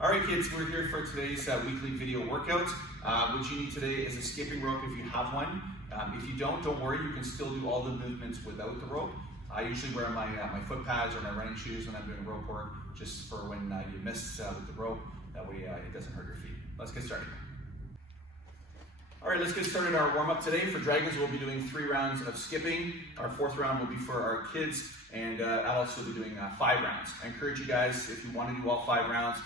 All right, kids, we're here for today's weekly video workout. What you need today is a skipping rope if you have one. If you don't worry, you can still do all the movements without the rope. I usually wear my foot pads or my running shoes when I'm doing rope work, just for when you miss with the rope. That way it doesn't hurt your feet. Let's get started. All right, let's get started our warm-up today. For Dragons, we'll be doing 3 rounds of skipping. Our 4th round will be for our kids, and adults will be doing 5 rounds. I encourage you guys, if you want to do all 5 rounds,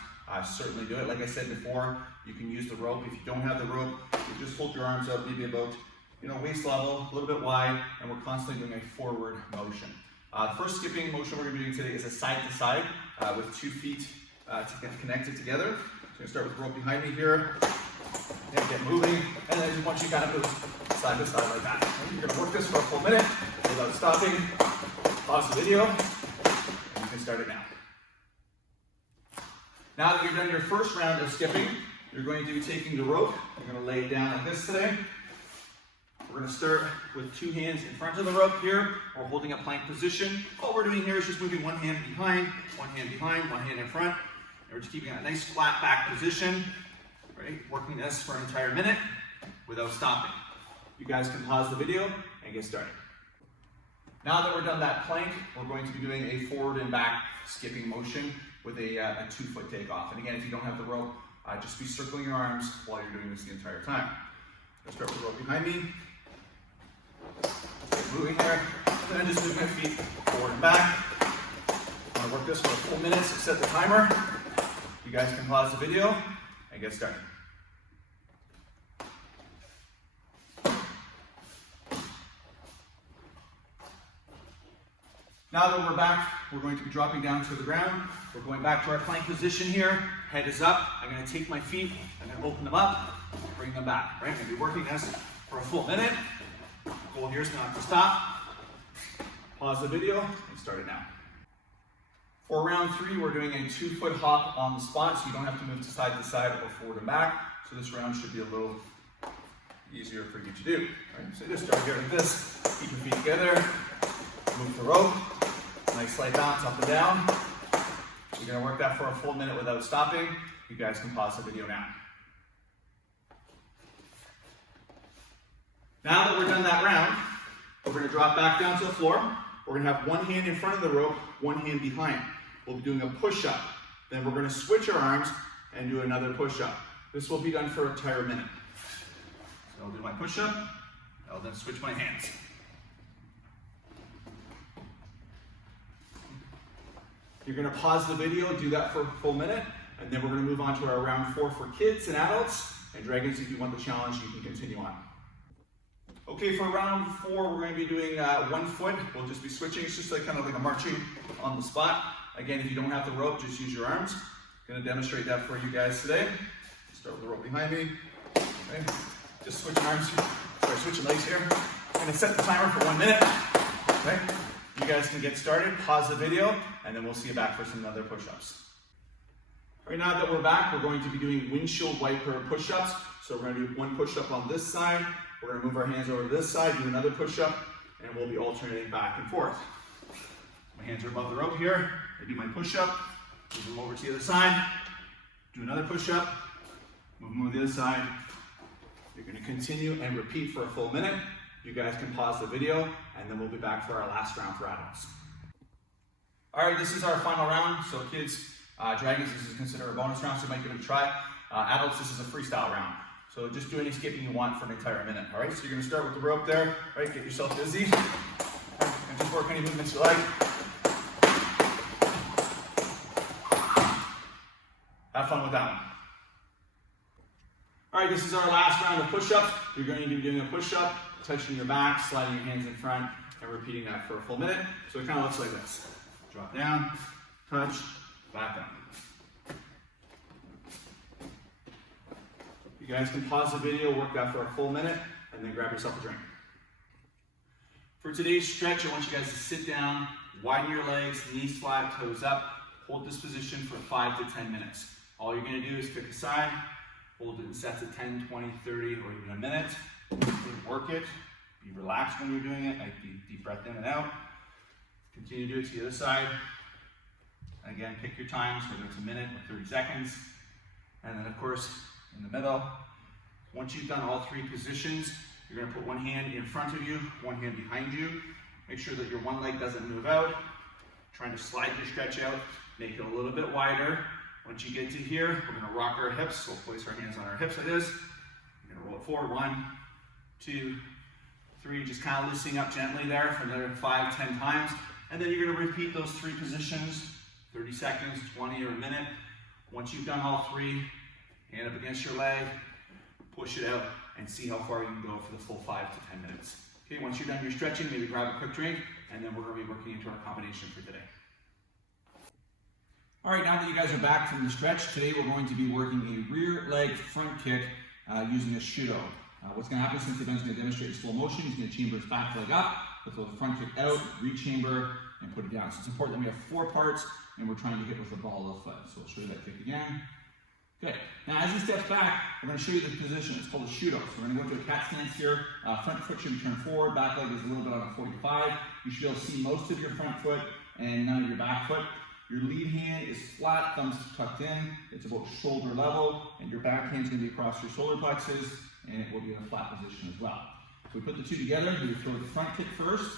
certainly do it. Like I said before, you can use the rope. If you don't have the rope, you just hold your arms up, maybe about waist level, a little bit wide, and we're constantly doing a forward motion. The first skipping motion we're going to be doing today is a side-to-side with 2 feet connected together. So I'm going to start with the rope behind me here, and get moving, and then I just want you to kind of move side to side like that. And you're going to work this for a full minute without stopping. Pause the video, and you can start it now. Now that you've done your first round of skipping, you're going to be taking the rope. You're going to lay it down like this today. We're going to start with 2 hands in front of the rope here. We're holding a plank position. All we're doing here is just moving one hand behind, one hand in front. And we're just keeping a nice flat back position. Right? Working this for an entire minute without stopping. You guys can pause the video and get started. Now that we're done that plank, we're going to be doing a forward and back skipping motion with a 2-foot takeoff. And again, if you don't have the rope, just be circling your arms while you're doing this the entire time. I'll start with the rope behind me. Moving there. And then just move my feet forward and back. I'm going to work this for a full minute, so set the timer. You guys can pause the video and get started. Now that we're back, we're going to be dropping down to the ground. We're going back to our plank position here. Head is up. I'm going to take my feet, I'm going to open them up, bring them back. Right? I'm going to be working this for a full minute. Goal here is not to stop. Pause the video and start it now. For round 3, we're doing a 2-foot hop on the spot, so you don't have to move to side or forward and back. So this round should be a little easier for you to do. Right? So just start here like this. Keep your feet together. Move the rope. Nice slight bounce up and down. We're going to work that for a full minute without stopping. You guys can pause the video now. Now that we're done that round, we're going to drop back down to the floor. We're going to have one hand in front of the rope, one hand behind. We'll be doing a push-up. Then we're going to switch our arms and do another push-up. This will be done for an entire minute. So I'll do my push-up. I'll then switch my hands. You're going to pause the video, do that for a full minute, and then we're going to move on to our round 4 for kids and adults. And Dragons, if you want the challenge, you can continue on. Okay, for round 4, we're going to be doing 1 foot. We'll just be switching. It's just kind of like a marching on the spot. Again, if you don't have the rope, just use your arms. I'm going to demonstrate that for you guys today. Start with the rope behind me. Okay. Just switching arms. Sorry, switching legs here. I'm going to set the timer for 1 minute. Okay. You guys can get started, pause the video, and then we'll see you back for some other push-ups. All right, now that we're back, we're going to be doing windshield wiper push-ups. So we're going to do 1 push-up on this side. We're going to move our hands over to this side, do another push-up, and we'll be alternating back and forth. My hands are above the rope here. I do my push-up, move them over to the other side, do another push-up, move them over to the other side. You're going to continue and repeat for a full minute. You guys can pause the video, and then we'll be back for our last round for adults. All right, this is our final round. So kids, Dragons, this is considered a bonus round, so you might give it a try. Adults, this is a freestyle round. So just do any skipping you want for an entire minute. All right, so you're going to start with the rope there. Right, get yourself busy, and just work any movements you like. Have fun with that one. All right, this is our last round of push-ups. You're going to be doing a push-up, touching your back, sliding your hands in front, and repeating that for a full minute. So it kind of looks like this. Drop down, touch, back up. You guys can pause the video, work that for a full minute, and then grab yourself a drink. For today's stretch, I want you guys to sit down, widen your legs, knees flat, toes up. Hold this position for 5 to 10 minutes. All you're going to do is pick a side, hold it in sets of 10, 20, 30, or even a minute. Work it. Be relaxed when you're doing it, like deep breath in and out. Continue to do it to the other side. Again, pick your times, whether it's a minute or 30 seconds, And then of course, in the middle. Once you've done all 3 positions, you're gonna put one hand in front of you, one hand behind you. Make sure that your one leg doesn't move out. Trying to slide your stretch out, make it a little bit wider. Once you get to here, we're gonna rock our hips. So we'll place our hands on our hips like this. We're gonna roll it forward, 1, 2, 3, just kind of loosening up gently there for another 5, 10 times. And then you're gonna repeat those 3 positions, 30 seconds, 20, or a minute. Once you've done all 3, hand up against your leg, push it out, and see how far you can go for the full 5 to 10 minutes. Okay, once you're done your stretching, maybe grab a quick drink, and then we're gonna be working into our combination for today. All right, now that you guys are back from the stretch, today we're going to be working a rear leg front kick using a Shudo. What's gonna happen, since Ben's gonna demonstrate in slow motion, he's gonna chamber his back leg up, throw the front kick out, rechamber, and put it down. So it's important that we have 4 parts, and we're trying to hit with the ball of the foot. So we'll show you that kick again. Good. Now as he steps back, we're going to show you the position. It's called a Shudo. So we're going to go to a cat stance here. Front foot should be turned forward. Back leg is a little bit on a 45. You should be able to see most of your front foot and none of your back foot. Your lead hand is flat, thumbs tucked in. It's about shoulder level, and your back hand's going to be across your solar plexus, and it will be in a flat position as well. So we put the 2 together. We throw the front kick first,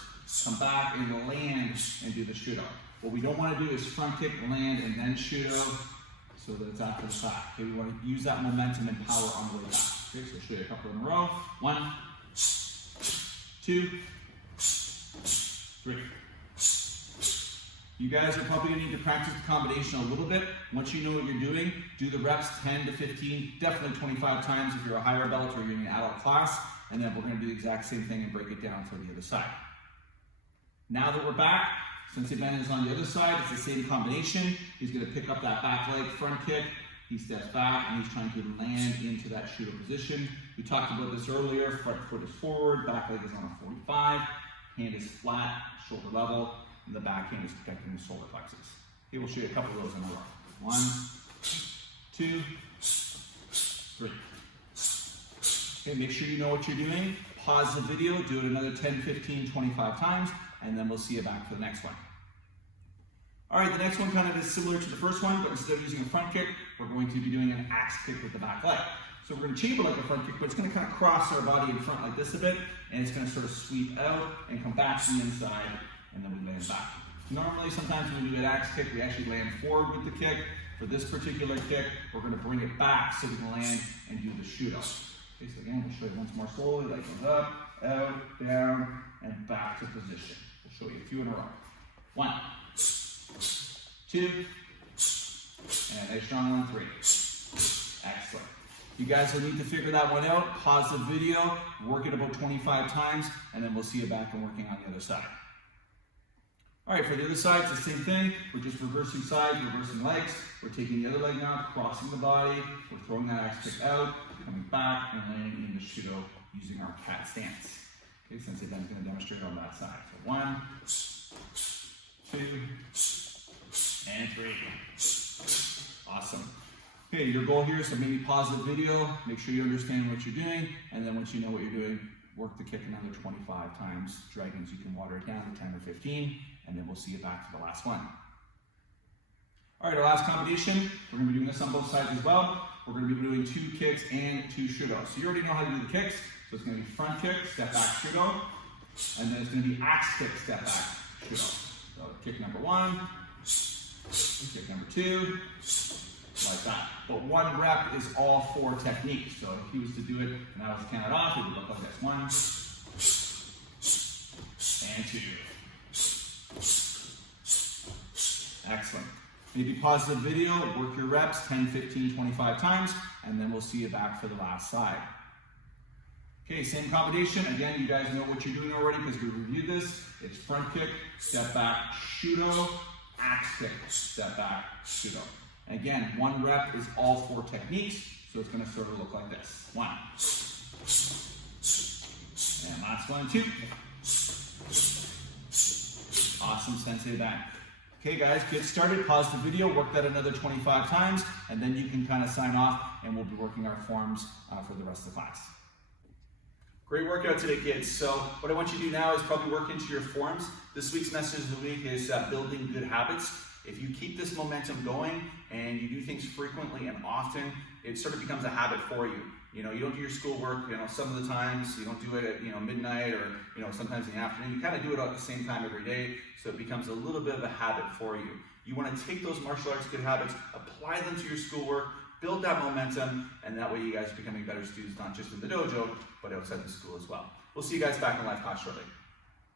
come back and land and do the Shudo. What we don't want to do is front kick, land, and then Shudo, so that it's after the fact. Okay, we want to use that momentum and power on the way back. Okay, so I'll show you a couple in a row. 1, 2, 3. You guys are probably going to need to practice the combination a little bit. Once you know what you're doing, do the reps 10 to 15, definitely 25 times if you're a higher belt or you're in an adult class, and then we're going to do the exact same thing and break it down for the other side. Now that we're back, Sensei Ben is on the other side. It's the same combination. He's going to pick up that back leg front kick. He steps back and he's trying to land into that Shudo position. We talked about this earlier. Front foot is forward, back leg is on a 45. Hand is flat, shoulder level, and the back hand is protecting the solar plexus. Okay, we'll show you a couple of those in a row. 1, 2, 3. Okay, make sure you know what you're doing. Pause the video, do it another 10, 15, 25 times, and then we'll see you back for the next one. All right, the next one kind of is similar to the first one, but instead of using a front kick, we're going to be doing an axe kick with the back leg. So we're going to chamber like a front kick, but it's going to kind of cross our body in front like this a bit, and it's going to sort of sweep out and come back to the inside, and then we land back. Normally, sometimes when we do an axe kick, we actually land forward with the kick. For this particular kick, we're going to bring it back so we can land and do the Shudo. Okay, so again, we'll show you once more slowly. Leg goes up, out, down, and back to position. We'll show you a few in a row. 1, 2, and a strong 1, 3. Excellent. You guys will need to figure that one out. Pause the video, work it about 25 times, and then we'll see you back and working on the other side. All right, for the other side, it's the same thing. We're just reversing sides, reversing legs. We're taking the other leg now, crossing the body. We're throwing that axe kick out, coming back, and landing in the Shudo using our cat stance. Okay, Sensei Ben's going to demonstrate on that side. So 1, 2, and 3. Awesome. Okay, your goal here is to maybe pause the video, make sure you understand what you're doing, and then once you know what you're doing, work the kick another 25 times. Dragons, you can water it down to 10 or 15, and then we'll see you back to the last one. All right, our last combination, we're going to be doing this on both sides as well. We're going to be doing 2 kicks and 2 Shudos. So you already know how to do the kicks. So it's going to be front kick, step back, Shudo, and then it's going to be axe kick, step back, Shudo. So kick number 1, kick number 2, like that. But 1 rep is all 4 techniques. So if he was to do it and I was to count it off, it would look like this. 1 and 2. Excellent. Maybe pause the video, work your reps 10, 15, 25 times, and then we'll see you back for the last side. Okay, same combination. Again, you guys know what you're doing already because we reviewed this. It's front kick, step back, Shudo, axe kick, step back, Shudo. Again, 1 rep is all 4 techniques, so it's going to sort of look like this. 1. And last one, 2. Awesome, Sensei Ben. Okay guys, get started, pause the video, work that another 25 times, and then you can kind of sign off, and we'll be working our forms for the rest of the class. Great workout today, kids. So what I want you to do now is probably work into your forms. This week's message of the week is building good habits. If you keep this momentum going and you do things frequently and often, it sort of becomes a habit for you. You don't do your schoolwork, some of the times, you don't do it at, midnight or, sometimes in the afternoon. You kind of do it at the same time every day, so it becomes a little bit of a habit for you. You want to take those martial arts good habits, apply them to your schoolwork, build that momentum, and that way you guys are becoming better students, not just in the dojo, but outside the school as well. We'll see you guys back in live class shortly.